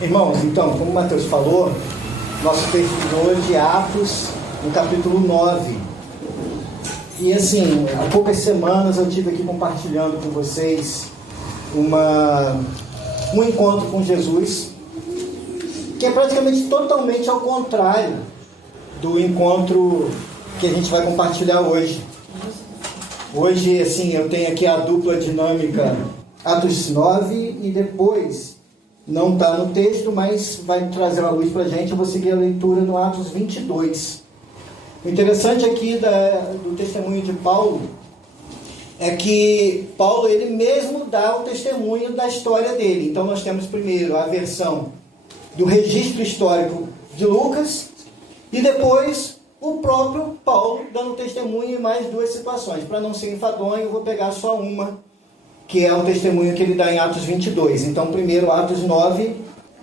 Irmãos, então, como o Mateus falou, nosso texto de hoje é Atos, no capítulo 9. E assim, há poucas semanas eu estive aqui compartilhando com vocês um encontro com Jesus, que é praticamente totalmente ao contrário do encontro que a gente vai compartilhar hoje. Hoje, assim, eu tenho aqui a dupla dinâmica Atos 9 e depois, não está no texto, mas vai trazer uma luz para a gente. Eu vou seguir a leitura no Atos 22. O interessante aqui do testemunho de Paulo é que Paulo, ele mesmo dá o testemunho da história dele. Então nós temos primeiro a versão do registro histórico de Lucas e depois o próprio Paulo dando testemunho em mais duas situações. Para não ser enfadonho, eu vou pegar só uma, que é o testemunho que ele dá em Atos 22. Então, primeiro, Atos 9,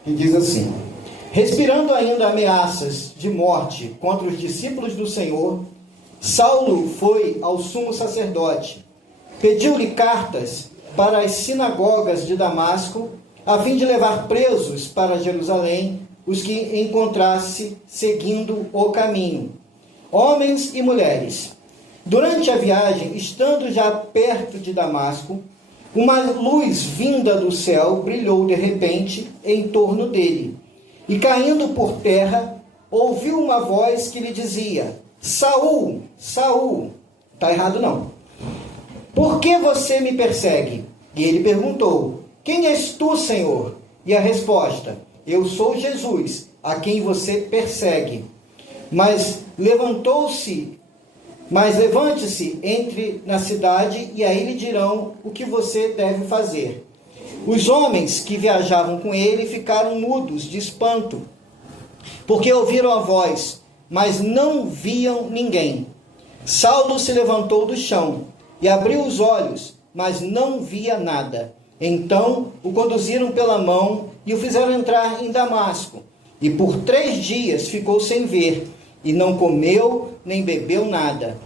que diz assim: respirando ainda ameaças de morte contra os discípulos do Senhor, Saulo foi ao sumo sacerdote, pediu-lhe cartas para as sinagogas de Damasco, a fim de levar presos para Jerusalém os que encontrasse seguindo o caminho, homens e mulheres. Durante a viagem, estando já perto de Damasco, uma luz vinda do céu brilhou de repente em torno dele, e caindo por terra, ouviu uma voz que lhe dizia: Saul, Saul, está errado não, por que você me persegue? E ele perguntou: quem és tu, Senhor? E a resposta: eu sou Jesus, a quem você persegue. Mas levante-se, entre na cidade, e aí lhe dirão o que você deve fazer. Os homens que viajavam com ele ficaram mudos de espanto, porque ouviram a voz, mas não viam ninguém. Saulo se levantou do chão e abriu os olhos, mas não via nada. Então o conduziram pela mão e o fizeram entrar em Damasco. E por 3 dias ficou sem ver, e não comeu nem bebeu nada.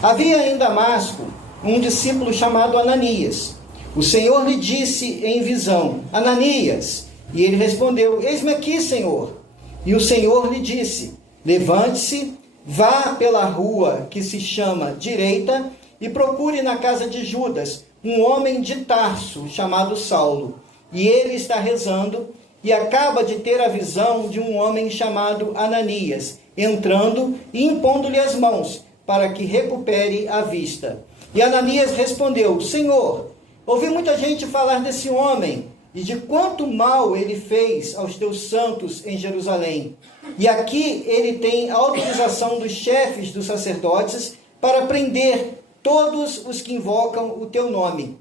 Havia em Damasco um discípulo chamado Ananias. O Senhor lhe disse em visão: Ananias. E ele respondeu: eis-me aqui, Senhor. E o Senhor lhe disse: levante-se, vá pela rua que se chama Direita e procure na casa de Judas um homem de Tarso chamado Saulo. E ele está rezando e acaba de ter a visão de um homem chamado Ananias, entrando e impondo-lhe as mãos, para que recupere a vista. E Ananias respondeu: Senhor, ouvi muita gente falar desse homem, e de quanto mal ele fez aos teus santos em Jerusalém. E aqui ele tem a autorização dos chefes dos sacerdotes para prender todos os que invocam o teu nome.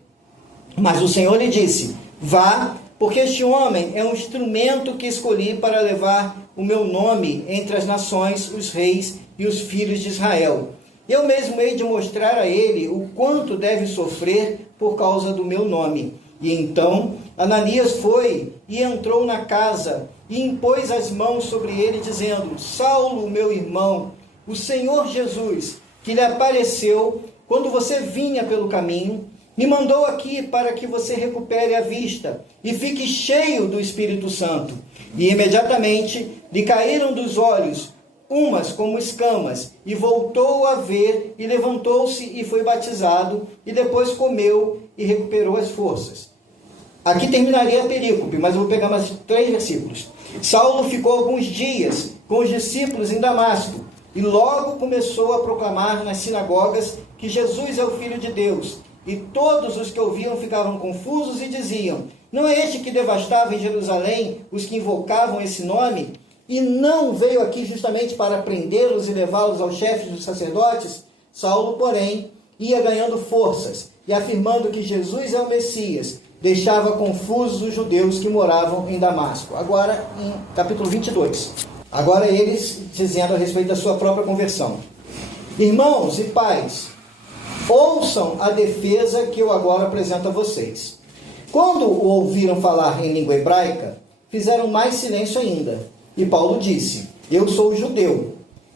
Mas o Senhor lhe disse: vá, porque este homem é um instrumento que escolhi para levar o meu nome entre as nações, os reis e os filhos de Israel. Eu mesmo hei de mostrar a ele o quanto deve sofrer por causa do meu nome. E então Ananias foi e entrou na casa e impôs as mãos sobre ele, dizendo: Saulo, meu irmão, o Senhor Jesus, que lhe apareceu quando você vinha pelo caminho, me mandou aqui para que você recupere a vista e fique cheio do Espírito Santo. E imediatamente lhe caíram dos olhos umas como escamas, e voltou a ver, e levantou-se e foi batizado, e depois comeu e recuperou as forças. Aqui terminaria a perícope, mas eu vou pegar mais 3 versículos. Saulo ficou alguns dias com os discípulos em Damasco, e logo começou a proclamar nas sinagogas que Jesus é o Filho de Deus. E todos os que ouviam ficavam confusos e diziam: não é este que devastava em Jerusalém os que invocavam esse nome? E não veio aqui justamente para prendê-los e levá-los aos chefes dos sacerdotes? Saulo, porém, ia ganhando forças e afirmando que Jesus é o Messias, deixava confusos os judeus que moravam em Damasco. Agora, em capítulo 22. Agora eles dizendo a respeito da sua própria conversão. Irmãos e pais, ouçam a defesa que eu agora apresento a vocês. Quando o ouviram falar em língua hebraica, fizeram mais silêncio ainda. E Paulo disse: eu sou judeu,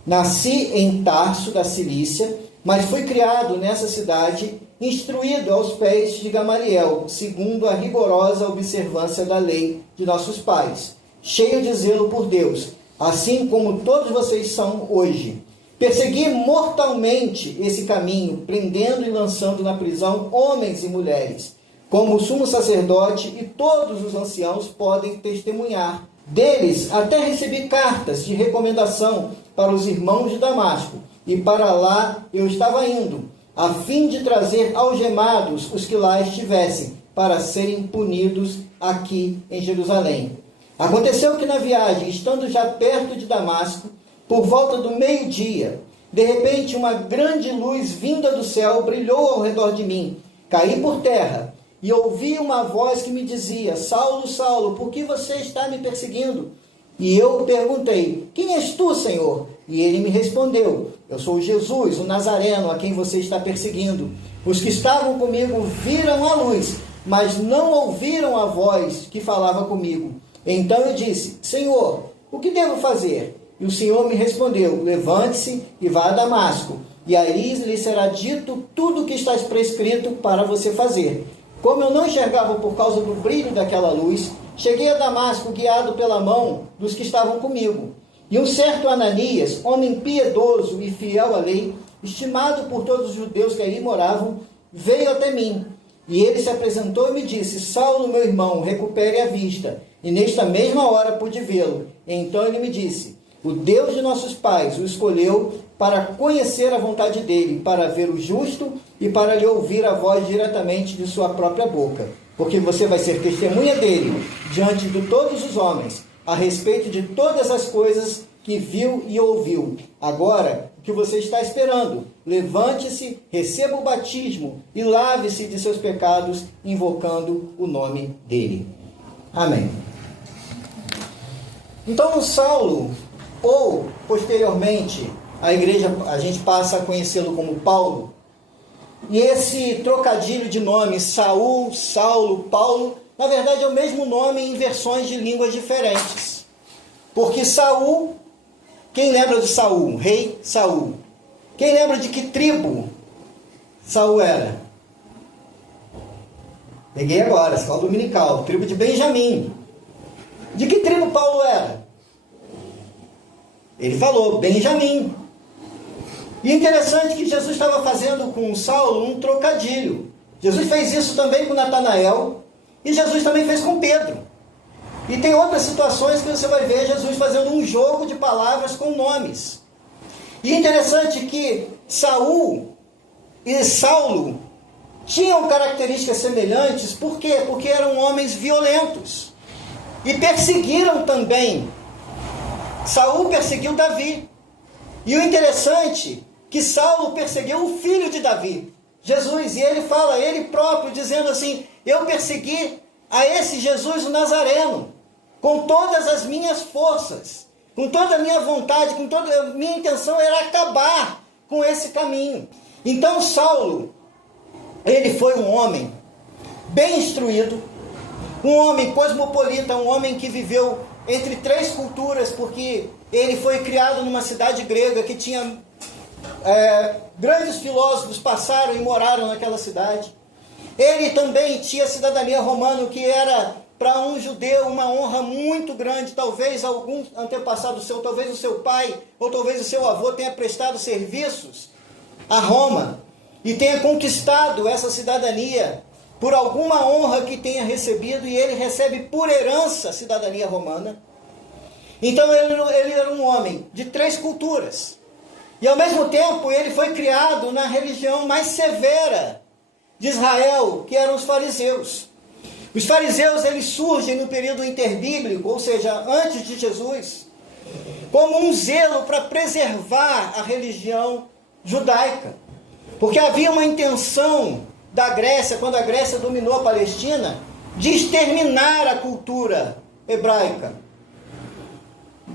nasci em Tarso da Cilícia, mas fui criado nessa cidade, instruído aos pés de Gamaliel, segundo a rigorosa observância da lei de nossos pais. cheio de zelo por Deus, assim como todos vocês são hoje. Persegui mortalmente esse caminho, prendendo e lançando na prisão homens e mulheres, como o sumo sacerdote e todos os anciãos podem testemunhar. Deles até recebi cartas de recomendação para os irmãos de Damasco, e para lá eu estava indo, a fim de trazer algemados os que lá estivessem, para serem punidos aqui em Jerusalém. Aconteceu que na viagem, estando já perto de Damasco, por volta do meio-dia, de repente uma grande luz vinda do céu brilhou ao redor de mim. Caí por terra e ouvi uma voz que me dizia: Saulo, Saulo, por que você está me perseguindo? E eu perguntei: quem és tu, Senhor? E ele me respondeu: eu sou Jesus, o Nazareno, a quem você está perseguindo. Os que estavam comigo viram a luz, mas não ouviram a voz que falava comigo. Então eu disse: Senhor, o que devo fazer? E o Senhor me respondeu: levante-se e vá a Damasco, e aí lhe será dito tudo o que está prescrito para você fazer. Como eu não enxergava por causa do brilho daquela luz, cheguei a Damasco guiado pela mão dos que estavam comigo. E um certo Ananias, homem piedoso e fiel à lei, estimado por todos os judeus que ali moravam, veio até mim. E ele se apresentou e me disse: Saulo, meu irmão, recupere a vista. E nesta mesma hora pude vê-lo. Então ele me disse: o Deus de nossos pais o escolheu para conhecer a vontade dele, para ver o justo e para lhe ouvir a voz diretamente de sua própria boca. Porque você vai ser testemunha dele diante de todos os homens, a respeito de todas as coisas que viu e ouviu. Agora, o que você está esperando? Levante-se, receba o batismo e lave-se de seus pecados, invocando o nome dele. Amém. Então, Saulo, ou posteriormente, a gente passa a conhecê-lo como Paulo, e esse trocadilho de nomes, Saul, Saulo, Paulo, na verdade é o mesmo nome em versões de línguas diferentes. Porque Saul, quem lembra de Saul? Rei Saul. Quem lembra de que tribo Saul era? Peguei agora, escola dominical, tribo de Benjamim. De que tribo Paulo era? Ele falou, Benjamim. E interessante que Jesus estava fazendo com Saulo um trocadilho. Jesus fez isso também com Natanael, e Jesus também fez com Pedro. E tem outras situações que você vai ver Jesus fazendo um jogo de palavras com nomes. E interessante que Saul e Saulo tinham características semelhantes. Por quê? Porque eram homens violentos. E perseguiram também. Saul perseguiu Davi. E o interessante é que Saulo perseguiu o filho de Davi, Jesus. E ele fala, ele próprio, dizendo assim: eu persegui a esse Jesus o Nazareno, com todas as minhas forças, com toda a minha vontade, com toda a minha intenção era acabar com esse caminho. Então Saulo, ele foi um homem bem instruído, um homem cosmopolita, um homem que viveu entre três culturas, porque ele foi criado numa cidade grega que tinha grandes filósofos passaram e moraram naquela cidade. Ele também tinha cidadania romana, que era para um judeu uma honra muito grande. Talvez algum antepassado seu, talvez o seu pai ou talvez o seu avô tenha prestado serviços a Roma e tenha conquistado essa cidadania por alguma honra que tenha recebido, e ele recebe por herança a cidadania romana. Então ele era um homem de três culturas. E ao mesmo tempo ele foi criado na religião mais severa de Israel, que eram os fariseus. Os fariseus, eles surgem no período interbíblico, ou seja, antes de Jesus, como um zelo para preservar a religião judaica. Porque havia uma intenção da Grécia, quando a Grécia dominou a Palestina, de exterminar a cultura hebraica.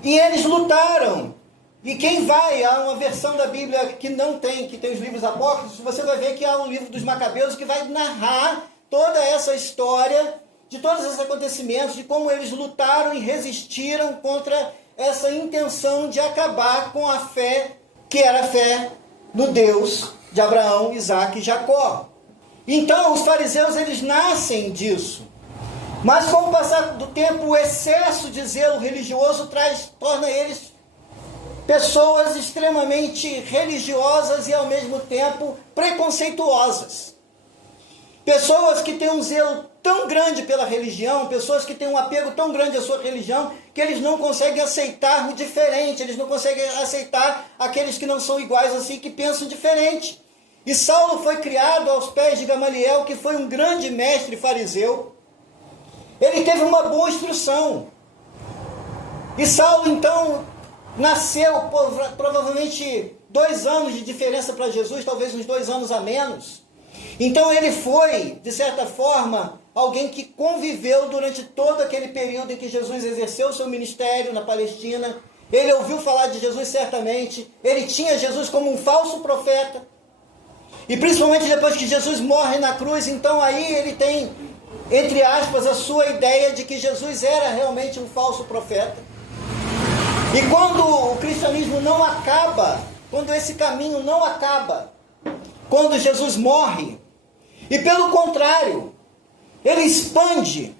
E eles lutaram. E quem vai a uma versão da Bíblia que não tem, que tem os livros apócrifos, você vai ver que há um livro dos Macabeus que vai narrar toda essa história, de todos esses acontecimentos, de como eles lutaram e resistiram contra essa intenção de acabar com a fé, que era a fé no Deus de Abraão, Isaque e Jacó. Então, os fariseus, eles nascem disso. Mas com o passar do tempo, o excesso de zelo religioso torna eles pessoas extremamente religiosas e ao mesmo tempo preconceituosas. Pessoas que têm um zelo tão grande pela religião, pessoas que têm um apego tão grande à sua religião, que eles não conseguem aceitar o diferente, eles não conseguem aceitar aqueles que não são iguais a si, que pensam diferente. E Saulo foi criado aos pés de Gamaliel, que foi um grande mestre fariseu. Ele teve uma boa instrução. E Saulo, então, nasceu provavelmente 2 anos de diferença para Jesus, talvez uns 2 anos a menos. Então ele foi, de certa forma, alguém que conviveu durante todo aquele período em que Jesus exerceu seu ministério na Palestina. Ele ouviu falar de Jesus certamente. Ele tinha Jesus como um falso profeta. E principalmente depois que Jesus morre na cruz, então aí ele tem, entre aspas, a sua ideia de que Jesus era realmente um falso profeta. E quando o cristianismo não acaba, quando esse caminho não acaba, quando Jesus morre, e pelo contrário, ele expande,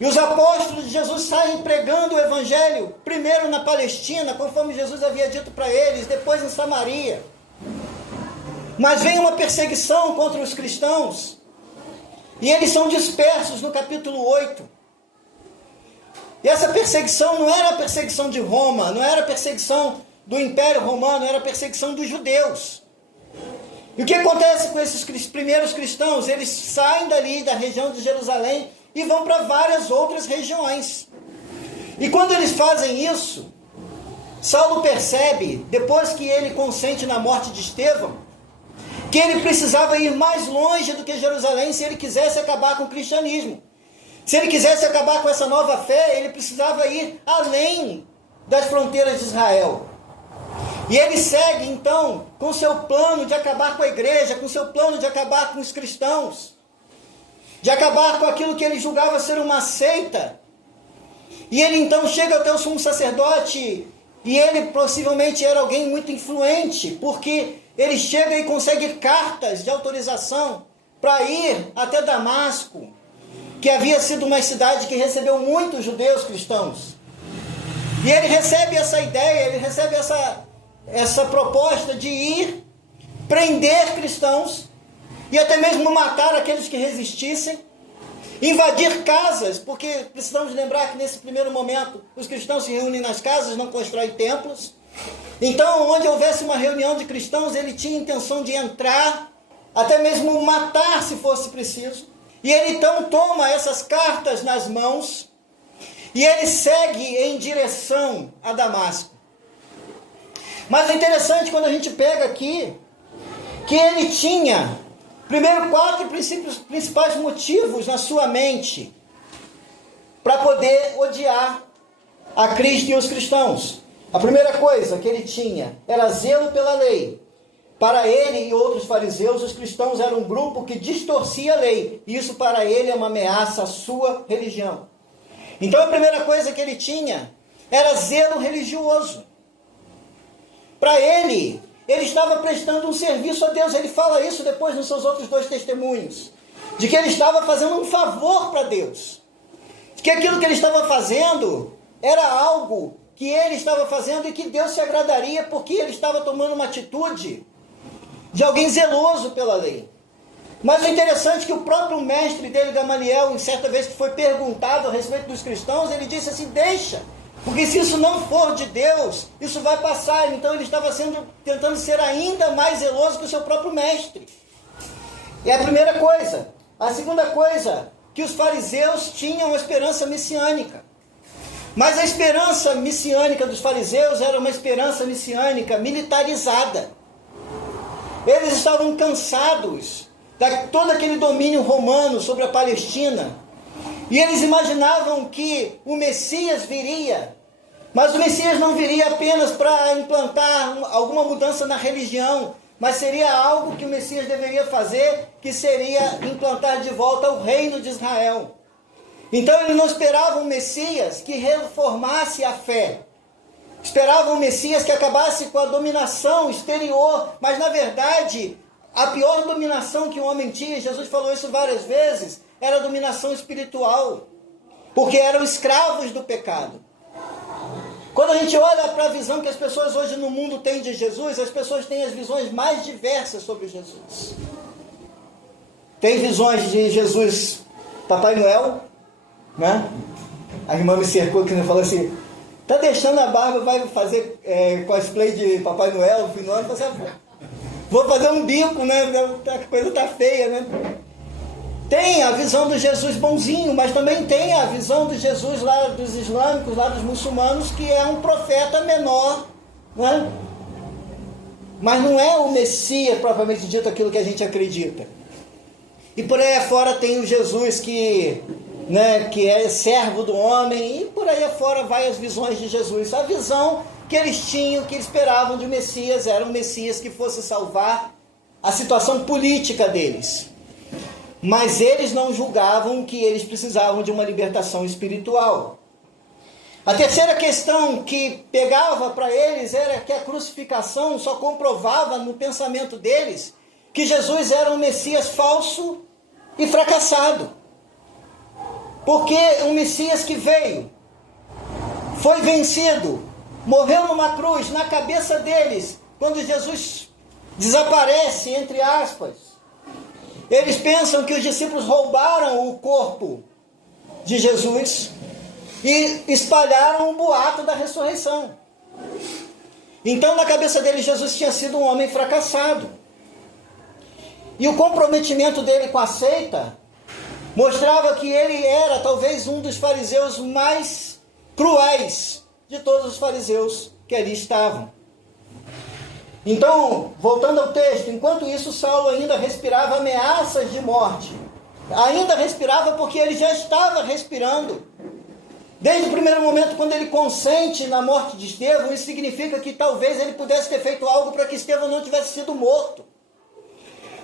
e os apóstolos de Jesus saem pregando o evangelho, primeiro na Palestina, conforme Jesus havia dito para eles, depois em Samaria. Mas vem uma perseguição contra os cristãos, e eles são dispersos no capítulo 8. E essa perseguição não era a perseguição de Roma, não era a perseguição do Império Romano, era a perseguição dos judeus. E o que acontece com esses primeiros cristãos? Eles saem dali da região de Jerusalém e vão para várias outras regiões. E quando eles fazem isso, Saulo percebe, depois que ele consente na morte de Estevão, que ele precisava ir mais longe do que Jerusalém se ele quisesse acabar com o cristianismo. Se ele quisesse acabar com essa nova fé, ele precisava ir além das fronteiras de Israel. E ele segue, então, com seu plano de acabar com a igreja, com seu plano de acabar com os cristãos, de acabar com aquilo que ele julgava ser uma seita. E ele, então, chega até o sumo sacerdote, e ele possivelmente era alguém muito influente, porque ele chega e consegue cartas de autorização para ir até Damasco, que havia sido uma cidade que recebeu muitos judeus cristãos. E ele recebe essa ideia, ele recebe essa proposta de ir prender cristãos e até mesmo matar aqueles que resistissem, invadir casas, porque precisamos lembrar que nesse primeiro momento os cristãos se reúnem nas casas, não constroem templos. Então, onde houvesse uma reunião de cristãos, ele tinha intenção de entrar, até mesmo matar se fosse preciso. E ele então toma essas cartas nas mãos e ele segue em direção a Damasco. Mas é interessante quando a gente pega aqui que ele tinha, primeiro, 4 principais motivos na sua mente para poder odiar a Cristo e os cristãos. A primeira coisa que ele tinha era zelo pela lei. Para ele e outros fariseus, os cristãos eram um grupo que distorcia a lei. E isso para ele é uma ameaça à sua religião. Então a primeira coisa que ele tinha era zelo religioso. Para ele estava prestando um serviço a Deus. Ele fala isso depois nos seus outros 2 testemunhos. De que ele estava fazendo um favor para Deus. De que aquilo que ele estava fazendo era algo que ele estava fazendo e que Deus se agradaria, porque ele estava tomando uma atitude de alguém zeloso pela lei. Mas o interessante é que o próprio mestre dele, Gamaliel, em certa vez que foi perguntado a respeito dos cristãos, ele disse assim: deixa, porque se isso não for de Deus, isso vai passar. Então ele estava tentando ser ainda mais zeloso que o seu próprio mestre. É a primeira coisa. A segunda coisa, que os fariseus tinham uma esperança messiânica. Mas a esperança messiânica dos fariseus era uma esperança messiânica militarizada. Eles estavam cansados de todo aquele domínio romano sobre a Palestina. E eles imaginavam que o Messias viria. Mas o Messias não viria apenas para implantar alguma mudança na religião, mas seria algo que o Messias deveria fazer, que seria implantar de volta o reino de Israel. Então eles não esperavam um Messias que reformasse a fé. Esperavam um Messias que acabasse com a dominação exterior, mas na verdade, a pior dominação que o homem tinha, Jesus falou isso várias vezes, era a dominação espiritual, porque eram escravos do pecado. Quando a gente olha para a visão que as pessoas hoje no mundo têm de Jesus, as pessoas têm as visões mais diversas sobre Jesus. Tem visões de Jesus Papai Noel, né? A irmã me cercou que falou assim: tá deixando a barba, vai fazer cosplay de Papai Noel no final? Eu falei assim: vou fazer um bico, né? A coisa tá feia, né? Tem a visão do Jesus bonzinho, mas também tem a visão do Jesus lá dos islâmicos, lá dos muçulmanos, que é um profeta menor, né? Mas não é o Messias propriamente dito, aquilo que a gente acredita. E por aí afora tem o Jesus que é servo do homem, e por aí afora vai as visões de Jesus. A visão que eles tinham, que eles esperavam de um Messias, era um Messias que fosse salvar a situação política deles. Mas eles não julgavam que eles precisavam de uma libertação espiritual. A terceira questão que pegava para eles era que a crucificação só comprovava no pensamento deles que Jesus era um Messias falso e fracassado. Porque um Messias que veio, foi vencido, morreu numa cruz, na cabeça deles, quando Jesus desaparece, entre aspas, eles pensam que os discípulos roubaram o corpo de Jesus e espalharam um boato da ressurreição. Então, na cabeça deles, Jesus tinha sido um homem fracassado. E o comprometimento dele com a seita mostrava que ele era talvez um dos fariseus mais cruéis de todos os fariseus que ali estavam. Então, voltando ao texto, enquanto isso, Saulo ainda respirava ameaças de morte. Ainda respirava porque ele já estava respirando. Desde o primeiro momento, quando ele consente na morte de Estevão, isso significa que talvez ele pudesse ter feito algo para que Estevão não tivesse sido morto.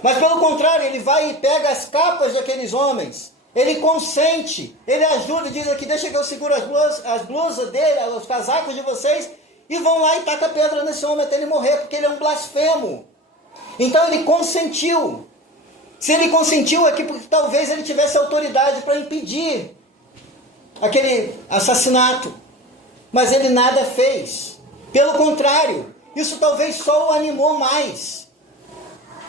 Mas pelo contrário, ele vai e pega as capas daqueles homens, ele consente, ele ajuda e diz aqui: deixa que eu seguro as blusas dele, os casacos de vocês, e vão lá e taca pedra nesse homem até ele morrer, porque ele é um blasfemo. Então ele consentiu. Se ele consentiu é porque talvez ele tivesse autoridade para impedir aquele assassinato, mas ele nada fez. Pelo contrário, isso talvez só o animou mais.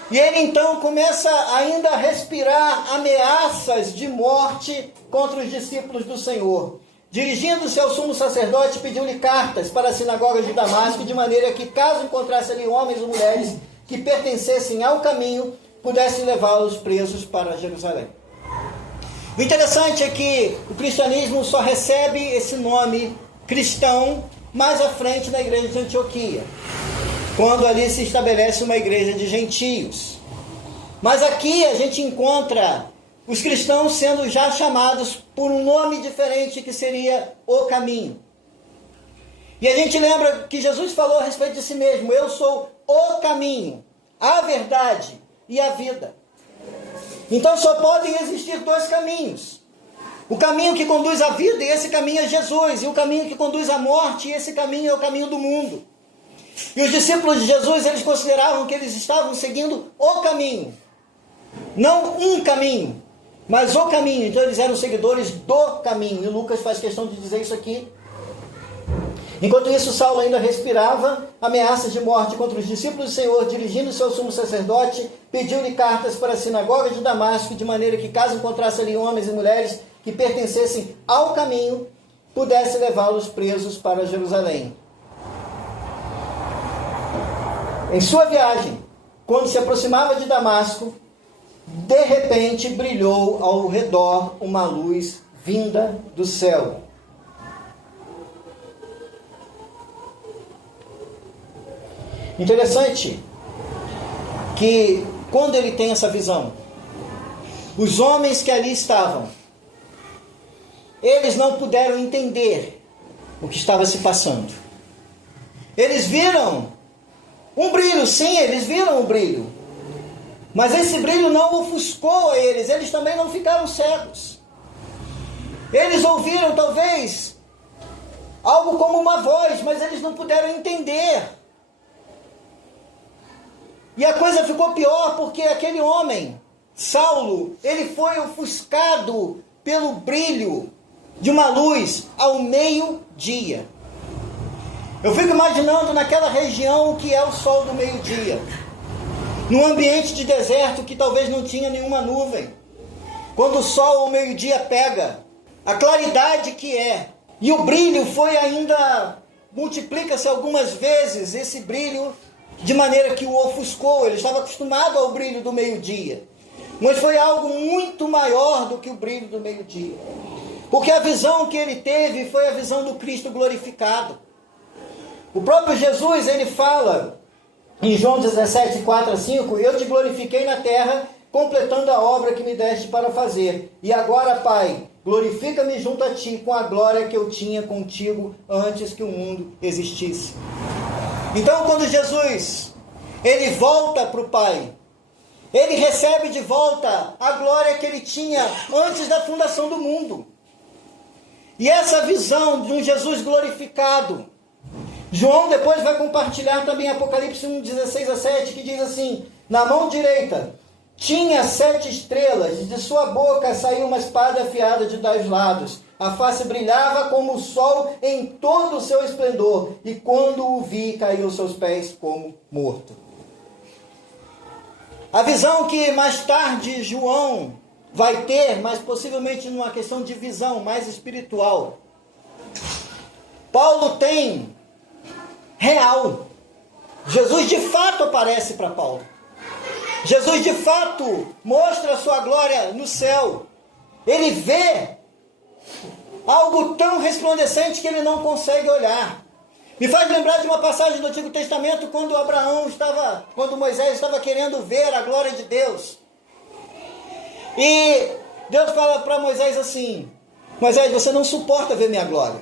E ele então começa ainda a respirar ameaças de morte contra os discípulos do Senhor. Dirigindo-se ao sumo sacerdote, pediu-lhe cartas para a sinagoga de Damasco, de maneira que, caso encontrasse ali homens ou mulheres que pertencessem ao caminho, pudesse levá-los presos para Jerusalém. O interessante é que o cristianismo só recebe esse nome cristão mais à frente na igreja de Antioquia, quando ali se estabelece uma igreja de gentios. Mas aqui a gente encontra os cristãos sendo já chamados por um nome diferente, que seria o caminho. E a gente lembra que Jesus falou a respeito de si mesmo: eu sou o caminho, a verdade e a vida. Então só podem existir dois caminhos: o caminho que conduz à vida, e esse caminho é Jesus, e o caminho que conduz à morte, e esse caminho é o caminho do mundo. E os discípulos de Jesus, eles consideravam que eles estavam seguindo o caminho, não um caminho, mas o caminho. Então eles eram seguidores do caminho, e Lucas faz questão de dizer isso aqui. Enquanto isso, Saulo ainda respirava ameaças de morte contra os discípulos do Senhor. Dirigindo-se ao sumo sacerdote, pediu-lhe cartas para a sinagoga de Damasco, de maneira que, caso encontrasse ali homens e mulheres que pertencessem ao caminho, pudesse levá-los presos para Jerusalém. Em sua viagem, quando se aproximava de Damasco, de repente brilhou ao redor uma luz vinda do céu. Interessante que quando ele tem essa visão, os homens que ali estavam, eles não puderam entender o que estava se passando. Eles viram um brilho, sim, eles viram um brilho. Mas esse brilho não ofuscou a eles, eles também não ficaram cegos. Eles ouviram talvez algo como uma voz, mas eles não puderam entender. E a coisa ficou pior porque aquele homem Saulo, ele foi ofuscado pelo brilho de uma luz ao meio-dia. Eu fico imaginando naquela região o que é o sol do meio-dia. Num ambiente de deserto que talvez não tinha nenhuma nuvem. Quando o sol ao meio-dia pega, a claridade que é, e o brilho foi ainda, multiplica-se algumas vezes esse brilho, de maneira que o ofuscou. Ele estava acostumado ao brilho do meio-dia. Mas foi algo muito maior do que o brilho do meio-dia. Porque a visão que ele teve foi a visão do Cristo glorificado. O próprio Jesus, ele fala em João 17, 4 a 5, eu te glorifiquei na terra, completando a obra que me deste para fazer. E agora, Pai, glorifica-me junto a ti com a glória que eu tinha contigo antes que o mundo existisse. Então, quando Jesus, ele volta para o Pai, ele recebe de volta a glória que ele tinha antes da fundação do mundo. E essa visão de um Jesus glorificado, João depois vai compartilhar também Apocalipse 1, 16 a 7, que diz assim, na mão direita tinha 7 estrelas, de sua boca saiu uma espada afiada de 10 lados. A face brilhava como o sol em todo o seu esplendor, e quando o vi, caiu aos seus pés como morto. A visão que mais tarde João vai ter, mas possivelmente numa questão de visão mais espiritual, Paulo tem real. Jesus de fato aparece para Paulo. Jesus de fato mostra a sua glória no céu. Ele vê algo tão resplandecente que ele não consegue olhar. Me faz lembrar de uma passagem do Antigo Testamento quando Moisés estava querendo ver a glória de Deus. E Deus fala para Moisés assim, Moisés, você não suporta ver minha glória.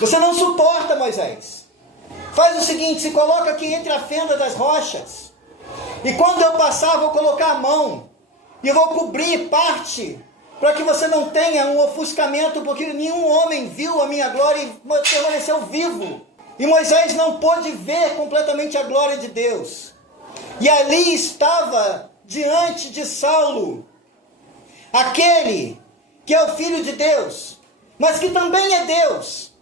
Você não suporta, Moisés. Faz o seguinte, se coloca aqui entre a fenda das rochas. E quando eu passar, vou colocar a mão. E vou cobrir parte, para que você não tenha um ofuscamento, porque nenhum homem viu a minha glória e permaneceu vivo. E Moisés não pôde ver completamente a glória de Deus. E ali estava, diante de Saulo, aquele que é o Filho de Deus, mas que também é Deus.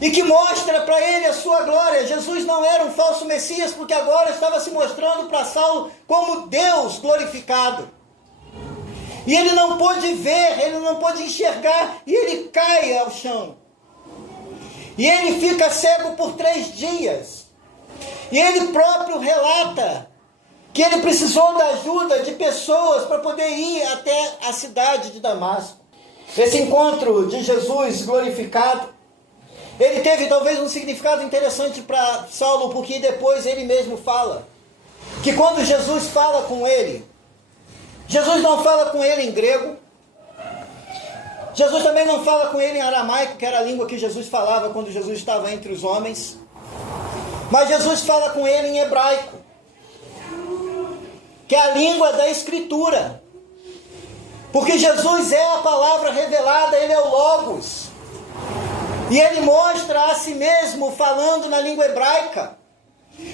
E que mostra para ele a sua glória. Jesus não era um falso Messias, porque agora estava se mostrando para Saulo como Deus glorificado. E ele não pôde ver, ele não pôde enxergar, e ele cai ao chão. E ele fica cego por 3 dias. E ele próprio relata que ele precisou da ajuda de pessoas para poder ir até a cidade de Damasco. Esse encontro de Jesus glorificado, ele teve talvez um significado interessante para Saulo, porque depois ele mesmo fala que quando Jesus fala com ele, Jesus não fala com ele em grego, Jesus também não fala com ele em aramaico, que era a língua que Jesus falava quando Jesus estava entre os homens, mas Jesus fala com ele em hebraico, que é a língua da Escritura, porque Jesus é a palavra revelada, ele é o Logos. E ele mostra a si mesmo falando na língua hebraica.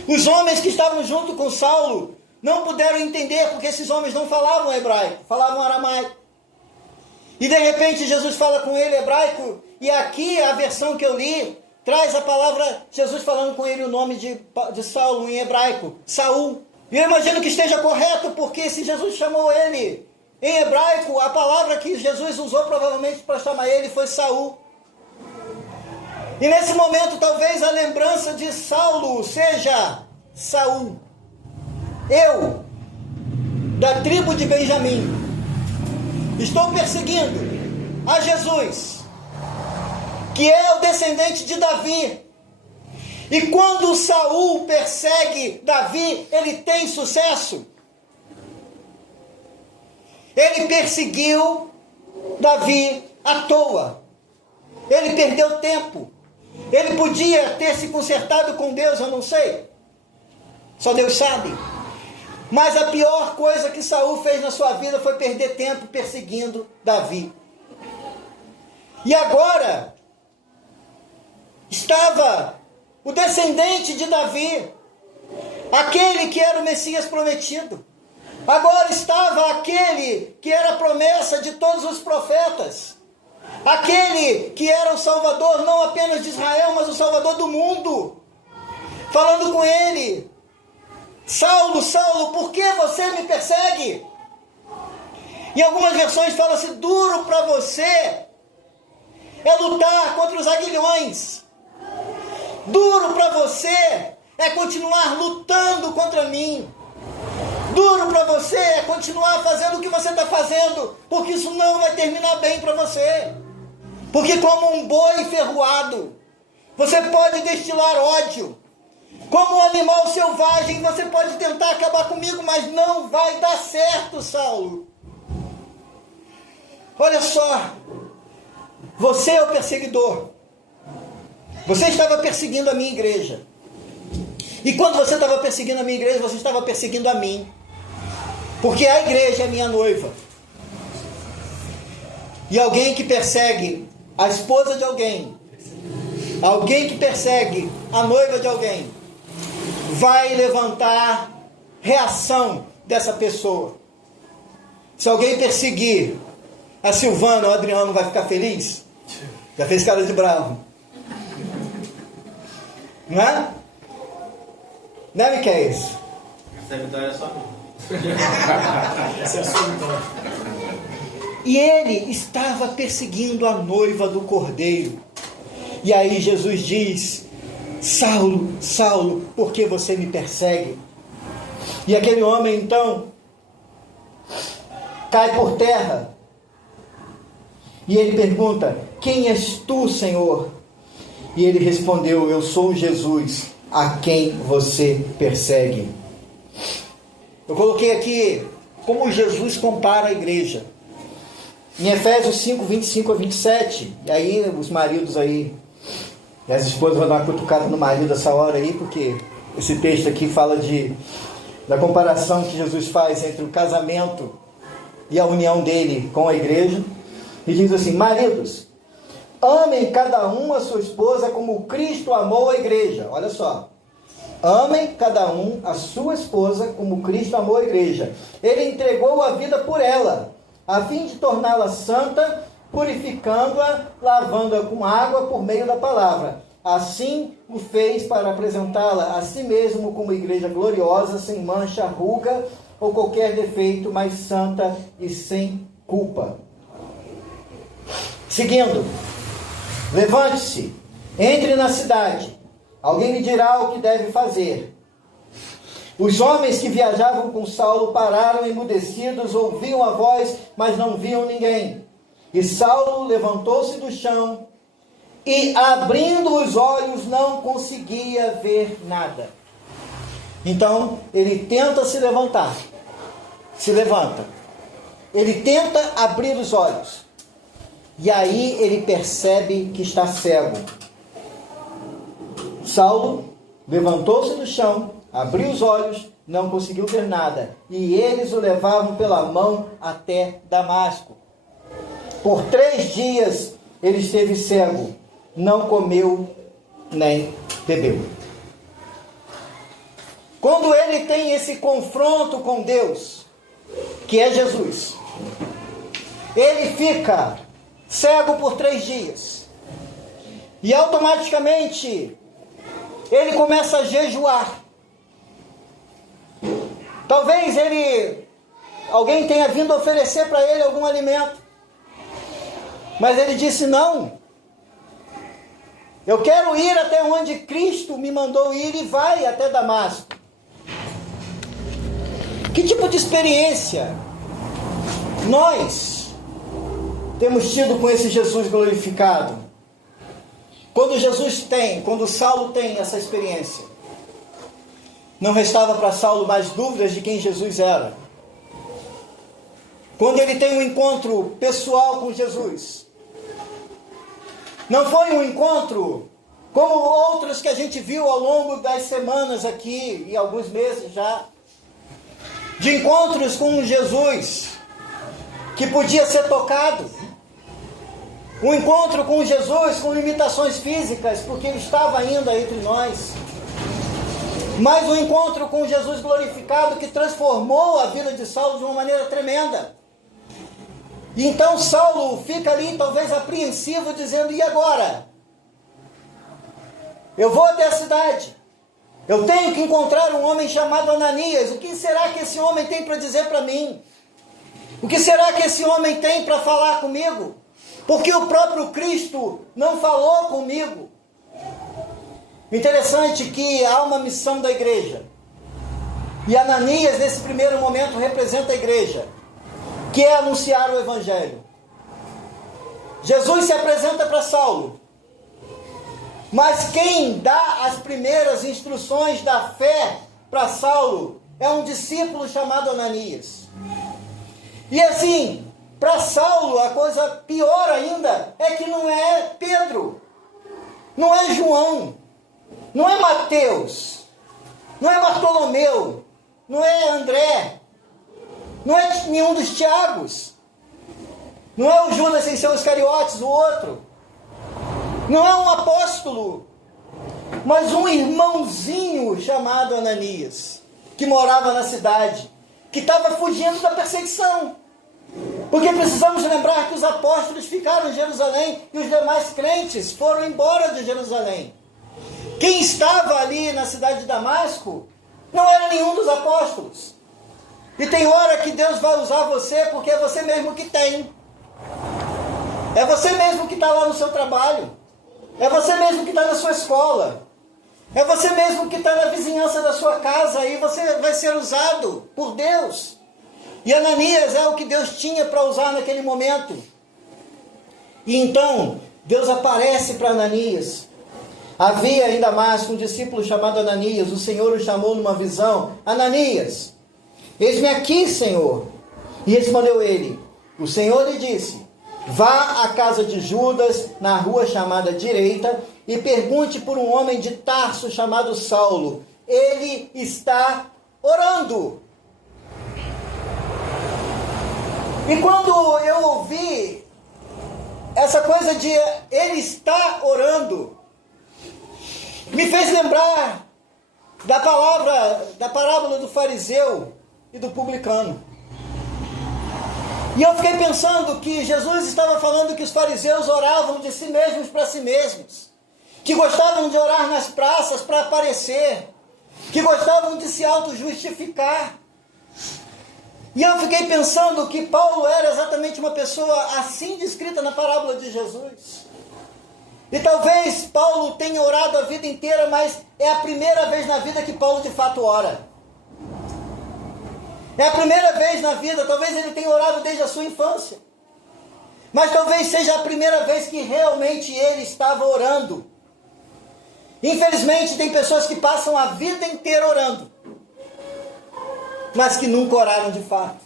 Os homens que estavam junto com Saulo não puderam entender, porque esses homens não falavam hebraico, falavam aramaico. E de repente Jesus fala com ele hebraico, e aqui a versão que eu li traz a palavra, Jesus falando com ele o nome de Saulo em hebraico, Saul. E eu imagino que esteja correto, porque se Jesus chamou ele em hebraico, a palavra que Jesus usou provavelmente para chamar ele foi Saul. E nesse momento, talvez a lembrança de Saulo seja Saul. Eu, da tribo de Benjamim, estou perseguindo a Jesus, que é o descendente de Davi. E quando Saul persegue Davi, ele tem sucesso. Ele perseguiu Davi à toa. Ele perdeu tempo. Ele podia ter se consertado com Deus, eu não sei. Só Deus sabe. Mas a pior coisa que Saul fez na sua vida foi perder tempo perseguindo Davi. E agora estava o descendente de Davi, aquele que era o Messias prometido, Agora estava aquele que era a promessa de todos os profetas. Aquele que era o Salvador não apenas de Israel, mas o Salvador do mundo. Falando com ele: Saulo, Saulo, por que você me persegue? Em algumas versões fala-se: duro para você é lutar contra os aguilhões. Duro para você é continuar lutando contra mim. Duro para você é continuar fazendo o que você está fazendo, porque isso não vai terminar bem para você. Porque como um boi ferroado, você pode destilar ódio. Como um animal selvagem, você pode tentar acabar comigo, mas não vai dar certo, Saulo. Olha só, você é o perseguidor. Você estava perseguindo a minha igreja. E quando você estava perseguindo a minha igreja, você estava perseguindo a mim. Porque a igreja é minha noiva. E alguém que persegue a esposa de alguém, alguém que persegue a noiva de alguém, vai levantar reação dessa pessoa. Se alguém perseguir a Silvana, o Adriano vai ficar feliz? Já fez cara de bravo. Não é? Não é, Miquel? Essa vitória é só minha. Essa é a sua vitória. E ele estava perseguindo a noiva do Cordeiro. E aí Jesus diz: Saulo, Saulo, por que você me persegue? E aquele homem então cai por terra. E ele pergunta: quem és tu, Senhor? E ele respondeu: eu sou Jesus, a quem você persegue. Eu coloquei aqui como Jesus compara a igreja. Em Efésios 5, 25 a 27, e aí os maridos aí, e as esposas vão dar uma cutucada no marido essa hora aí, porque esse texto aqui fala da comparação que Jesus faz entre o casamento e a união dele com a igreja. E diz assim: maridos, amem cada um a sua esposa como Cristo amou a igreja. Olha só. Amem cada um a sua esposa como Cristo amou a igreja. Ele entregou a vida por ela, a fim de torná-la santa, purificando-a, lavando-a com água por meio da palavra. Assim o fez para apresentá-la a si mesmo como igreja gloriosa, sem mancha, ruga ou qualquer defeito, mas santa e sem culpa. Seguindo, levante-se, entre na cidade, alguém lhe dirá o que deve fazer. Os homens que viajavam com Saulo pararam emudecidos, ouviam a voz, mas não viam ninguém. E Saulo levantou-se do chão e, abrindo os olhos, não conseguia ver nada. Então, ele tenta se levantar. Se levanta. Ele tenta abrir os olhos. E aí ele percebe que está cego. Saulo levantou-se do chão, abriu os olhos, não conseguiu ver nada. E eles o levavam pela mão até Damasco. Por 3 dias ele esteve cego, não comeu nem bebeu. Quando ele tem esse confronto com Deus, que é Jesus, ele fica cego por 3 dias. E automaticamente ele começa a jejuar. Talvez alguém tenha vindo oferecer para ele algum alimento. Mas ele disse: não. Eu quero ir até onde Cristo me mandou ir, e vai até Damasco. Que tipo de experiência nós temos tido com esse Jesus glorificado? Quando Saulo tem essa experiência, não restava para Saulo mais dúvidas de quem Jesus era. Quando ele tem um encontro pessoal com Jesus, não foi um encontro como outros que a gente viu ao longo das semanas aqui, e alguns meses já, de encontros com Jesus, que podia ser tocado. Um encontro com Jesus com limitações físicas, porque ele estava ainda entre nós. Mas um encontro com Jesus glorificado que transformou a vida de Saulo de uma maneira tremenda. E então Saulo fica ali talvez apreensivo, dizendo: e agora? Eu vou até a cidade. Eu tenho que encontrar um homem chamado Ananias. O que será que esse homem tem para dizer para mim? O que será que esse homem tem para falar comigo? Porque o próprio Cristo não falou comigo. Interessante que há uma missão da igreja. E Ananias, nesse primeiro momento, representa a igreja, que é anunciar o Evangelho. Jesus se apresenta para Saulo. Mas quem dá as primeiras instruções da fé para Saulo é um discípulo chamado Ananias. E assim, para Saulo, a coisa pior ainda é que não é Pedro, não é João, não é Mateus, não é Bartolomeu, não é André, não é nenhum dos Tiagos, não é o Judas sem ser os Iscariotes, o outro. Não é um apóstolo, mas um irmãozinho chamado Ananias, que morava na cidade, que estava fugindo da perseguição. Porque precisamos lembrar que os apóstolos ficaram em Jerusalém e os demais crentes foram embora de Jerusalém. Quem estava ali na cidade de Damasco não era nenhum dos apóstolos. E tem hora que Deus vai usar você porque é você mesmo que tem. É você mesmo que está lá no seu trabalho. É você mesmo que está na sua escola. É você mesmo que está na vizinhança da sua casa. E você vai ser usado por Deus. E Ananias é o que Deus tinha para usar naquele momento. E então, Deus aparece para Ananias. Havia em Damasco um discípulo chamado Ananias. O Senhor o chamou numa visão: Ananias, eis-me aqui, Senhor. E respondeu ele. O Senhor lhe disse: vá à casa de Judas, na rua chamada Direita, e pergunte por um homem de Tarso chamado Saulo. Ele está orando. E quando eu ouvi essa coisa de ele está orando, me fez lembrar da parábola do fariseu e do publicano. E eu fiquei pensando que Jesus estava falando que os fariseus oravam de si mesmos para si mesmos, que gostavam de orar nas praças para aparecer, que gostavam de se auto-justificar. E eu fiquei pensando que Paulo era exatamente uma pessoa assim descrita na parábola de Jesus. E talvez Paulo tenha orado a vida inteira, mas é a primeira vez na vida que Paulo de fato ora. É a primeira vez na vida, talvez ele tenha orado desde a sua infância. Mas talvez seja a primeira vez que realmente ele estava orando. Infelizmente tem pessoas que passam a vida inteira orando, mas que nunca oraram de fato.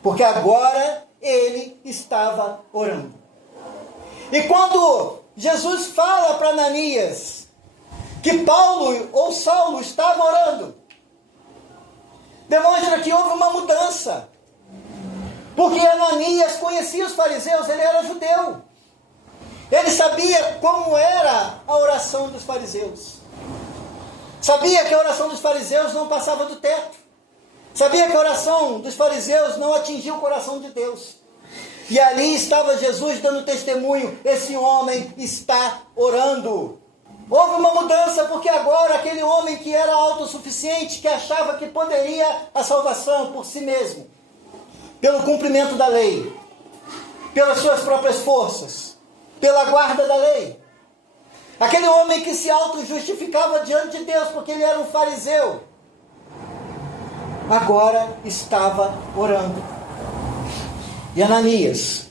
Porque agora ele estava orando. E quando Jesus fala para Ananias que Paulo ou Saulo estava orando, demonstra que houve uma mudança. Porque Ananias conhecia os fariseus, ele era judeu. Ele sabia como era a oração dos fariseus. Sabia que a oração dos fariseus não passava do teto. Sabia que a oração dos fariseus não atingia o coração de Deus. E ali estava Jesus dando testemunho: esse homem está orando. Houve uma mudança, porque agora aquele homem que era autossuficiente, que achava que poderia a salvação por si mesmo, pelo cumprimento da lei, pelas suas próprias forças, pela guarda da lei, aquele homem que se auto-justificava diante de Deus porque ele era um fariseu, agora estava orando. E Ananias,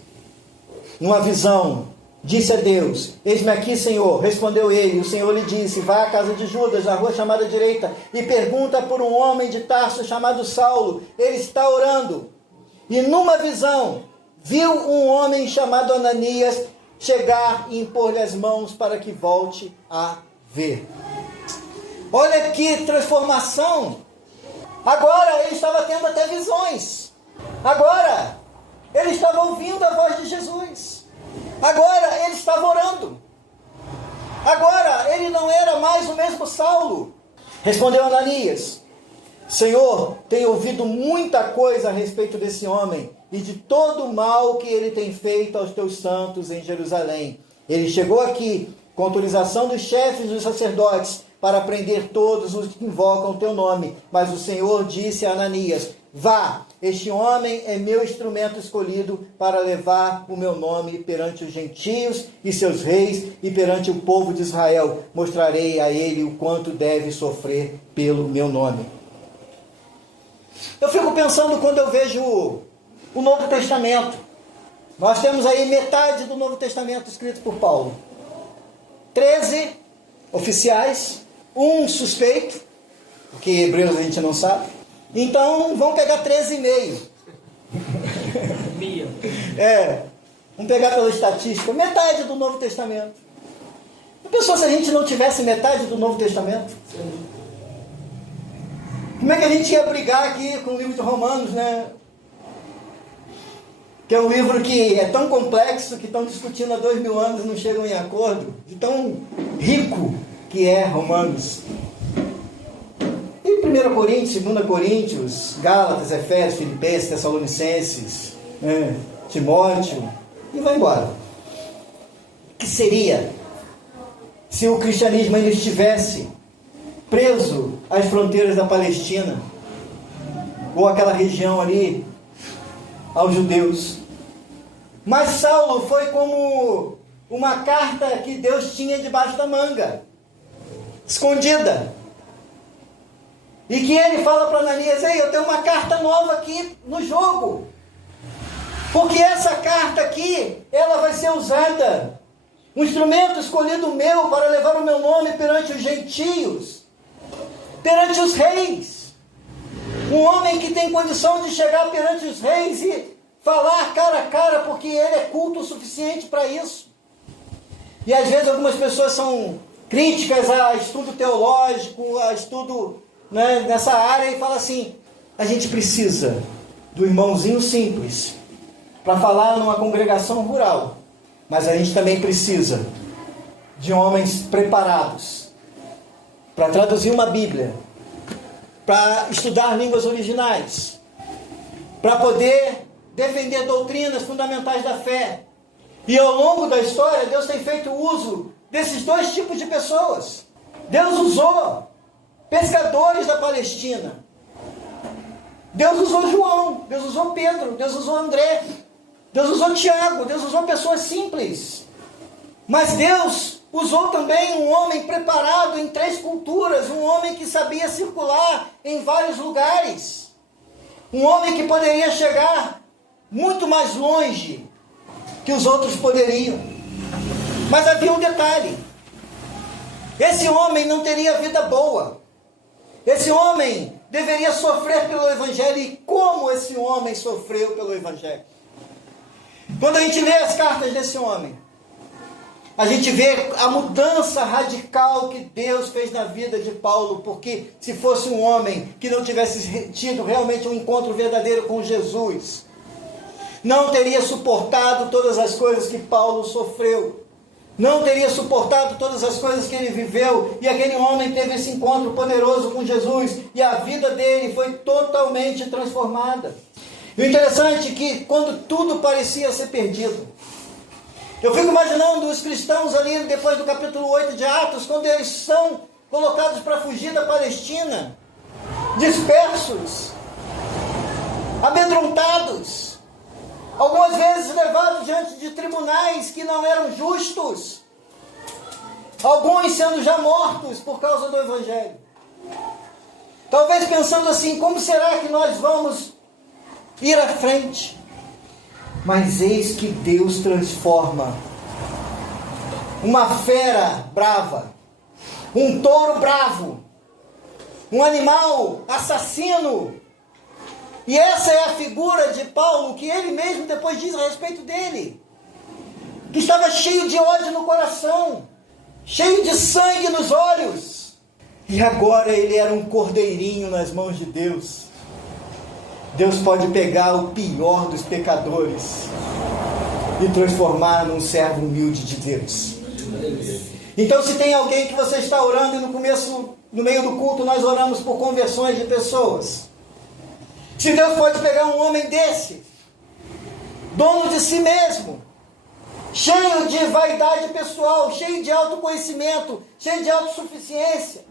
numa visão, disse a Deus: eis-me aqui, Senhor. Respondeu ele. O Senhor lhe disse: vá à casa de Judas, na rua chamada Direita, e pergunta por um homem de Tarso chamado Saulo. Ele está orando. E numa visão, viu um homem chamado Ananias chegar e impor-lhe as mãos para que volte a ver. Olha que transformação. Agora ele estava tendo até visões. Agora ele estava ouvindo a voz de Jesus. Agora ele estava orando. Agora ele não era mais o mesmo Saulo. Respondeu Ananias: Senhor, tenho ouvido muita coisa a respeito desse homem e de todo o mal que ele tem feito aos teus santos em Jerusalém. Ele chegou aqui com autorização dos chefes dos sacerdotes para prender todos os que invocam o teu nome. Mas o Senhor disse a Ananias: vá, este homem é meu instrumento escolhido para levar o meu nome perante os gentios e seus reis e perante o povo de Israel. Mostrarei a ele o quanto deve sofrer pelo meu nome. Eu fico pensando quando eu vejo o Novo Testamento. Nós temos aí metade do Novo Testamento escrito por Paulo. 13 oficiais, um suspeito, porque Hebreus a gente não sabe. Então, vamos pegar 13,5. Vamos pegar pela estatística, metade do Novo Testamento. Já pensou se a gente não tivesse metade do Novo Testamento? Como é que a gente ia brigar aqui com o livro de Romanos, né? Que é um livro que é tão complexo, que estão discutindo há 2000 anos e não chegam em acordo, de tão rico que é Romanos. E 1 Coríntios, 2 Coríntios, Gálatas, Efésios, Filipenses, Tessalonicenses, Timóteo, e vai embora. O que seria se o cristianismo ainda estivesse preso às fronteiras da Palestina, ou aquela região ali, aos judeus? Mas Saulo foi como uma carta que Deus tinha debaixo da manga, escondida, e que ele fala para Ananias: ei, eu tenho uma carta nova aqui no jogo, porque essa carta aqui, ela vai ser usada, um instrumento escolhido meu para levar o meu nome perante os gentios, perante os reis. Um homem que tem condição de chegar perante os reis e falar cara a cara, porque ele é culto o suficiente para isso. E às vezes algumas pessoas são críticas a estudo teológico, a estudo, né, nessa área, e falam assim: a gente precisa do irmãozinho simples para falar numa congregação rural, mas a gente também precisa de homens preparados para traduzir uma Bíblia, para estudar línguas originais, para poder defender doutrinas fundamentais da fé. E ao longo da história, Deus tem feito uso desses dois tipos de pessoas. Deus usou pescadores da Palestina. Deus usou João, Deus usou Pedro, Deus usou André, Deus usou Tiago, Deus usou pessoas simples. Mas Deus usou também um homem preparado em 3 culturas, um homem que sabia circular em vários lugares, um homem que poderia chegar muito mais longe que os outros poderiam. Mas havia um detalhe: esse homem não teria vida boa, esse homem deveria sofrer pelo Evangelho. E como esse homem sofreu pelo Evangelho? Quando a gente lê as cartas desse homem, a gente vê a mudança radical que Deus fez na vida de Paulo, porque se fosse um homem que não tivesse tido realmente um encontro verdadeiro com Jesus, não teria suportado todas as coisas que Paulo sofreu, não teria suportado todas as coisas que ele viveu. E aquele homem teve esse encontro poderoso com Jesus, e a vida dele foi totalmente transformada. E o interessante é que quando tudo parecia ser perdido, eu fico imaginando os cristãos ali depois do capítulo 8 de Atos, quando eles são colocados para fugir da Palestina, dispersos, amedrontados, algumas vezes levados diante de tribunais que não eram justos, alguns sendo já mortos por causa do Evangelho. Talvez pensando assim: como será que nós vamos ir à frente? Mas eis que Deus transforma uma fera brava, um touro bravo, um animal assassino. E essa é a figura de Paulo, que ele mesmo depois diz a respeito dele, que estava cheio de ódio no coração, cheio de sangue nos olhos, e agora ele era um cordeirinho nas mãos de Deus. Deus pode pegar o pior dos pecadores e transformar num servo humilde de Deus. Então, se tem alguém que você está orando e no começo no meio do culto nós oramos por conversões de pessoas. Se Deus pode pegar um homem desse, dono de si mesmo, cheio de vaidade pessoal, cheio de autoconhecimento, cheio de autossuficiência,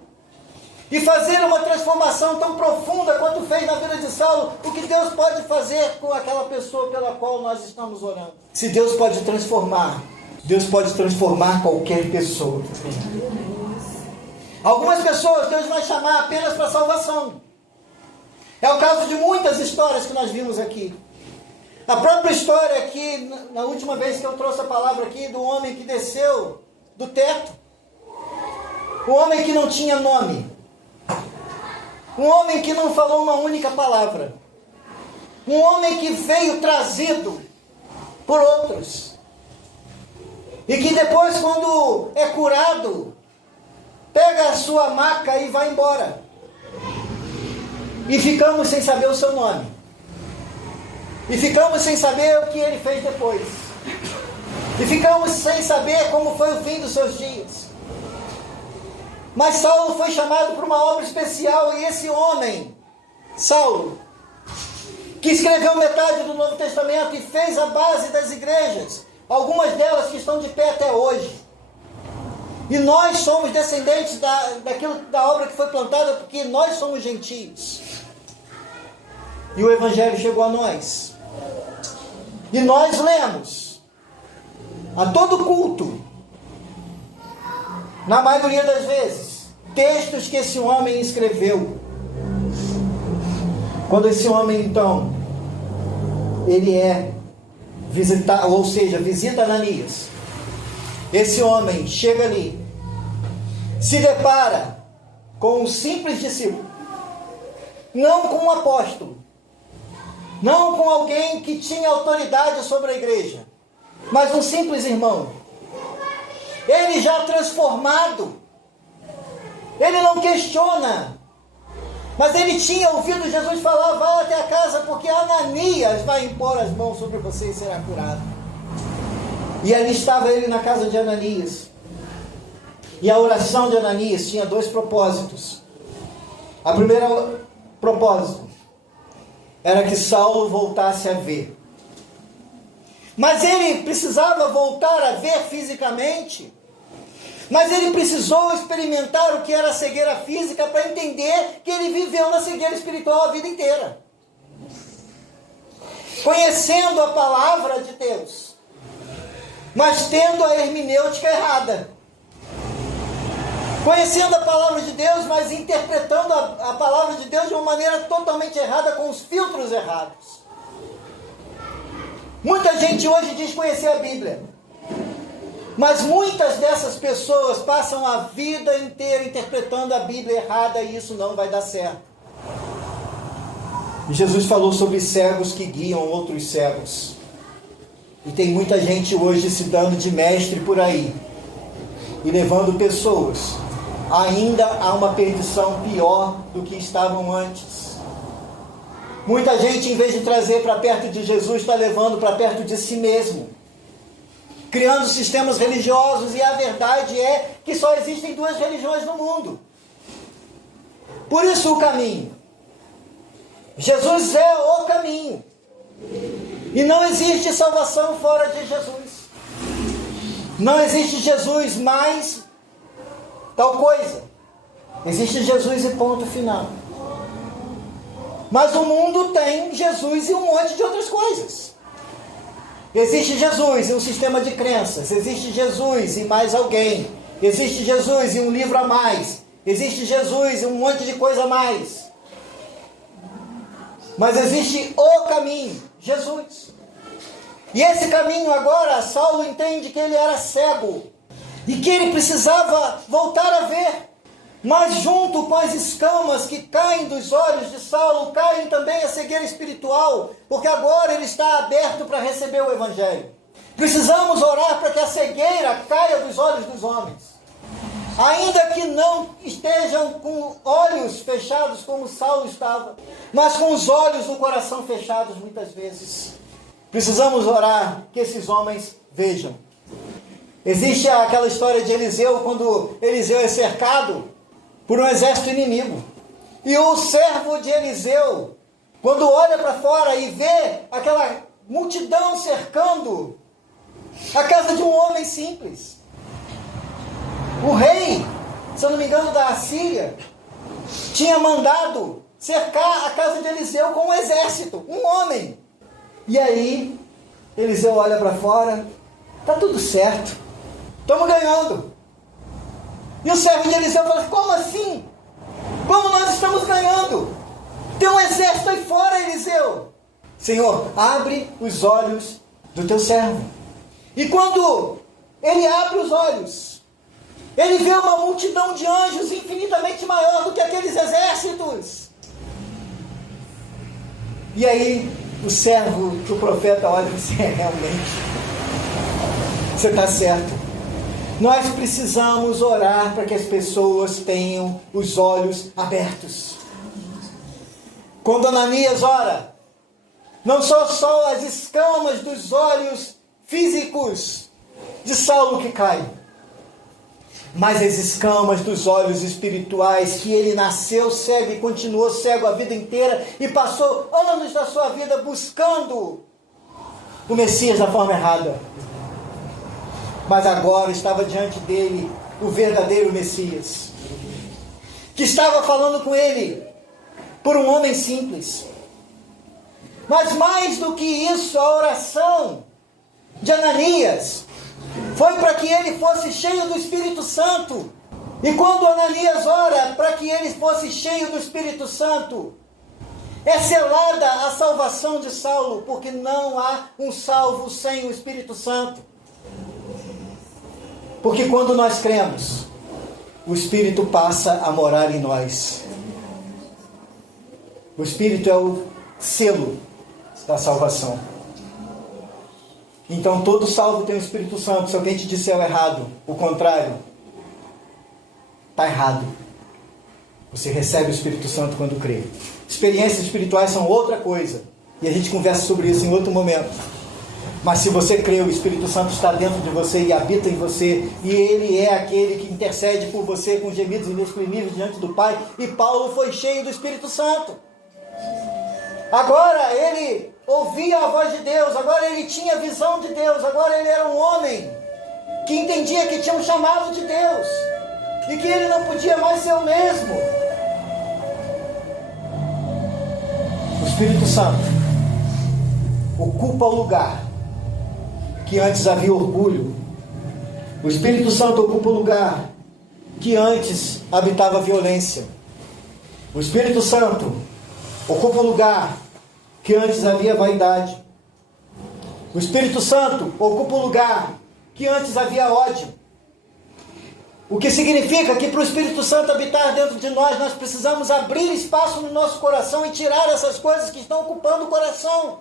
e fazer uma transformação tão profunda quanto fez na vida de Saulo, o que Deus pode fazer com aquela pessoa pela qual nós estamos orando? Se Deus pode transformar qualquer pessoa. Algumas pessoas Deus vai chamar apenas para salvação. É o caso de muitas histórias que nós vimos aqui. A própria história aqui, na última vez que eu trouxe a palavra aqui, do homem que desceu do teto. O homem que não tinha nome. Um homem que não falou uma única palavra. Um homem que veio trazido por outros. E que depois, quando é curado, pega a sua maca e vai embora. E ficamos sem saber o seu nome. E ficamos sem saber o que ele fez depois. E ficamos sem saber como foi o fim dos seus dias. Mas Saulo foi chamado para uma obra especial, e esse homem, Saulo, que escreveu metade do Novo Testamento e fez a base das igrejas, algumas delas que estão de pé até hoje. E nós somos descendentes da obra que foi plantada, porque nós somos gentios. E o Evangelho chegou a nós. E nós lemos a todo culto, na maioria das vezes, textos que esse homem escreveu. Quando esse homem, então, ele é visitado, ou seja, visita Ananias. Esse homem chega ali, se depara com um simples discípulo, não com um apóstolo, não com alguém que tinha autoridade sobre a igreja, mas um simples irmão. Ele já transformado, ele não questiona, mas ele tinha ouvido Jesus falar: vá até a casa, porque Ananias vai impor as mãos sobre você e será curado. E ali estava ele na casa de Ananias. E a oração de Ananias tinha dois propósitos. A primeira propósito era que Saulo voltasse a ver. Mas ele precisava voltar a ver fisicamente. Mas ele precisou experimentar o que era a cegueira física para entender que ele viveu na cegueira espiritual a vida inteira. Conhecendo a palavra de Deus, mas tendo a hermenêutica errada. Conhecendo a palavra de Deus, mas interpretando a palavra de Deus de uma maneira totalmente errada, com os filtros errados. Muita gente hoje diz conhecer a Bíblia, mas muitas dessas pessoas passam a vida inteira interpretando a Bíblia errada, e isso não vai dar certo. E Jesus falou sobre cegos que guiam outros cegos. E tem muita gente hoje se dando de mestre por aí, e levando pessoas ainda a uma perdição pior do que estavam antes. Muita gente, em vez de trazer para perto de Jesus, está levando para perto de si mesmo, criando sistemas religiosos, e a verdade é que só existem duas religiões no mundo. Por isso o caminho. Jesus é o caminho. E não existe salvação fora de Jesus. Não existe Jesus mais tal coisa. Existe Jesus e ponto final. Mas o mundo tem Jesus e um monte de outras coisas. Existe Jesus e um sistema de crenças. Existe Jesus e mais alguém. Existe Jesus e um livro a mais. Existe Jesus e um monte de coisa a mais. Mas existe o caminho, Jesus. E esse caminho agora, Saulo entende que ele era cego e que ele precisava voltar a ver. Mas junto com as escamas que caem dos olhos de Saulo, caem também a cegueira espiritual, porque agora ele está aberto para receber o Evangelho. Precisamos orar para que a cegueira caia dos olhos dos homens. Ainda que não estejam com olhos fechados como Saulo estava, mas com os olhos do coração fechados muitas vezes. Precisamos orar que esses homens vejam. Existe aquela história de Eliseu, quando Eliseu é cercado por um exército inimigo. E o servo de Eliseu, quando olha para fora e vê aquela multidão cercando a casa de um homem simples, o rei, se eu não me engano, da Assíria, tinha mandado cercar a casa de Eliseu com um exército, um homem. E aí, Eliseu olha para fora, está tudo certo, estamos ganhando. E o servo de Eliseu fala, como assim? Como nós estamos ganhando? Tem um exército aí fora, Eliseu. Senhor, abre os olhos do teu servo. E quando ele abre os olhos, ele vê uma multidão de anjos infinitamente maior do que aqueles exércitos. E aí, o servo do profeta olha e diz, realmente, você está certo. Nós precisamos orar para que as pessoas tenham os olhos abertos. Quando Ananias ora, não são só as escamas dos olhos físicos de Saulo que caem, mas as escamas dos olhos espirituais, que ele nasceu cego e continuou cego a vida inteira e passou anos da sua vida buscando o Messias da forma errada. Mas agora estava diante dele o verdadeiro Messias, que estava falando com ele por um homem simples. Mas mais do que isso, a oração de Ananias foi para que ele fosse cheio do Espírito Santo. E quando Ananias ora para que ele fosse cheio do Espírito Santo, é selada a salvação de Saulo, porque não há um salvo sem o Espírito Santo. Porque quando nós cremos, o Espírito passa a morar em nós. O Espírito é o selo da salvação. Então todo salvo tem o Espírito Santo. Se alguém te disser o errado, o contrário, está errado. Você recebe o Espírito Santo quando crê. Experiências espirituais são outra coisa, e a gente conversa sobre isso em outro momento. Mas se você crê, o Espírito Santo está dentro de você e habita em você, e Ele é aquele que intercede por você com gemidos inexprimíveis diante do Pai. E Paulo foi cheio do Espírito Santo. Agora ele ouvia a voz de Deus, agora ele tinha visão de Deus, agora ele era um homem que entendia que tinha um chamado de Deus e que ele não podia mais ser o mesmo. O Espírito Santo ocupa o lugar que antes havia orgulho. O Espírito Santo ocupa o lugar que antes habitava a violência. O Espírito Santo ocupa o lugar que antes havia vaidade. O Espírito Santo ocupa o lugar que antes havia ódio. O que significa que para o Espírito Santo habitar dentro de nós, nós precisamos abrir espaço no nosso coração e tirar essas coisas que estão ocupando o coração.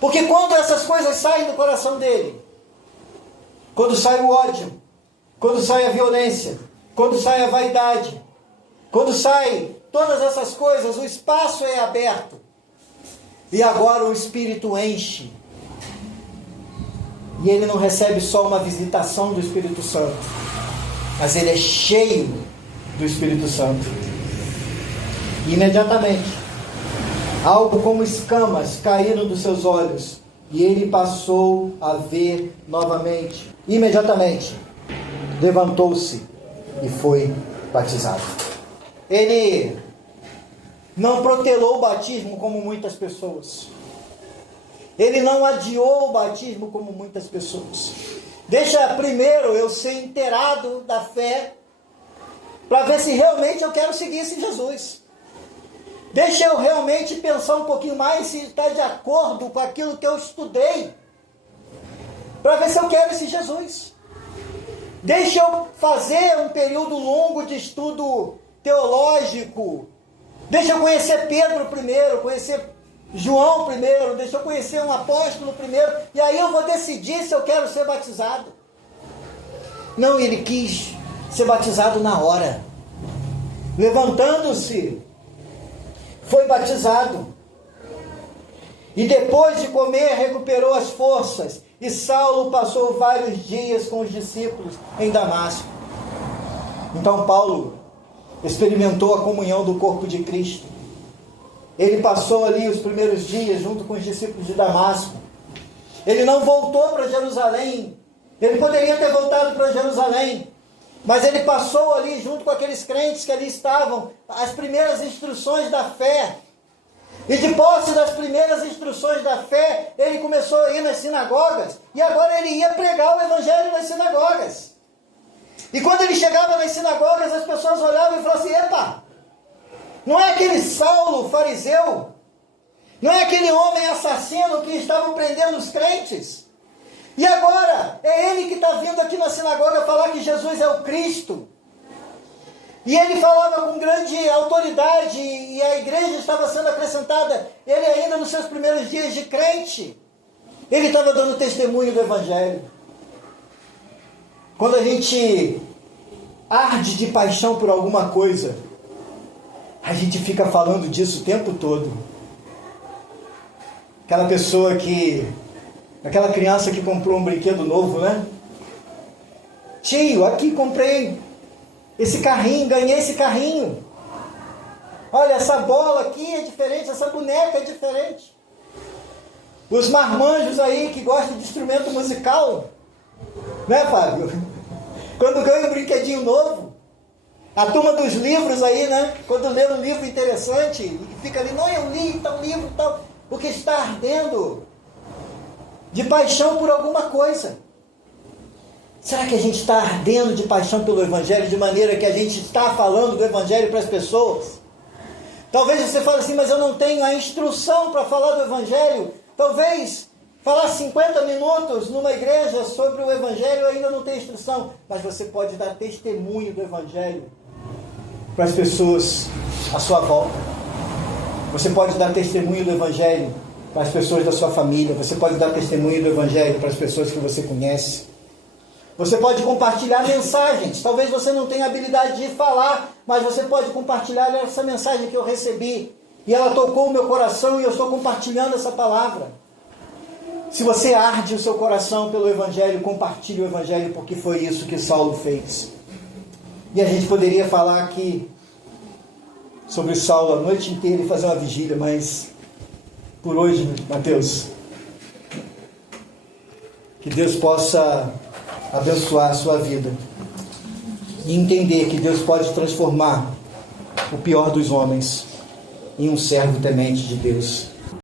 Porque quando essas coisas saem do coração dele, quando sai o ódio, quando sai a violência, quando sai a vaidade, quando sai todas essas coisas, o espaço é aberto. E agora o Espírito enche. E ele não recebe só uma visitação do Espírito Santo, mas ele é cheio do Espírito Santo. E imediatamente, algo como escamas caíram dos seus olhos, e ele passou a ver novamente. Imediatamente, levantou-se e foi batizado. Ele não protelou o batismo como muitas pessoas. Ele não adiou o batismo como muitas pessoas. Deixa primeiro eu ser inteirado da fé, para ver se realmente eu quero seguir esse Jesus. Deixa eu realmente pensar um pouquinho mais se está de acordo com aquilo que eu estudei, para ver se eu quero esse Jesus. Deixa eu fazer um período longo de estudo teológico. Deixa eu conhecer Pedro primeiro, conhecer João primeiro, deixa eu conhecer um apóstolo primeiro, e aí eu vou decidir se eu quero ser batizado. Não, ele quis ser batizado na hora. Levantando-se, foi batizado. E depois de comer, recuperou as forças. E Saulo passou vários dias com os discípulos em Damasco. Então Paulo experimentou a comunhão do corpo de Cristo. Ele passou ali os primeiros dias junto com os discípulos de Damasco. Ele não voltou para Jerusalém. Ele poderia ter voltado para Jerusalém, mas ele passou ali junto com aqueles crentes que ali estavam, as primeiras instruções da fé. E de posse das primeiras instruções da fé, ele começou a ir nas sinagogas, e agora ele ia pregar o evangelho nas sinagogas. E quando ele chegava nas sinagogas, as pessoas olhavam e falavam assim: epa, não é aquele Saulo fariseu? Não é aquele homem assassino que estava prendendo os crentes? E agora é ele que está vindo aqui na sinagoga falar que Jesus é o Cristo. E ele falava com grande autoridade, e a igreja estava sendo acrescentada. Ele ainda nos seus primeiros dias de crente, ele estava dando testemunho do evangelho. Quando a gente arde de paixão por alguma coisa, a gente fica falando disso o tempo todo. Aquela pessoa aquela criança que comprou um brinquedo novo, né? Tio, aqui comprei esse carrinho, ganhei esse carrinho. Olha, essa bola aqui é diferente, essa boneca é diferente. Os marmanjos aí que gostam de instrumento musical, né, Fábio? Quando ganha um brinquedinho novo. A turma dos livros aí, né? Quando lê um livro interessante, e fica ali: não, eu li tal livro e tal. Porque está ardendo de paixão por alguma coisa. Será que a gente está ardendo de paixão pelo evangelho, de maneira que a gente está falando do evangelho para as pessoas? Talvez você fale assim: mas eu não tenho a instrução para falar do evangelho. Talvez falar 50 minutos numa igreja sobre o evangelho ainda não tem instrução, mas você pode dar testemunho do evangelho para as pessoas à sua volta. Você pode dar testemunho do evangelho para as pessoas da sua família. Você pode dar testemunho do evangelho para as pessoas que você conhece. Você pode compartilhar mensagens. Talvez você não tenha habilidade de falar, mas você pode compartilhar essa mensagem que eu recebi, e ela tocou o meu coração, e eu estou compartilhando essa palavra. Se você arde o seu coração pelo evangelho, compartilhe o evangelho, porque foi isso que Saulo fez. E a gente poderia falar aqui sobre Saulo a noite inteira e fazer uma vigília, mas por hoje, Mateus, que Deus possa abençoar a sua vida e entender que Deus pode transformar o pior dos homens em um servo temente de Deus.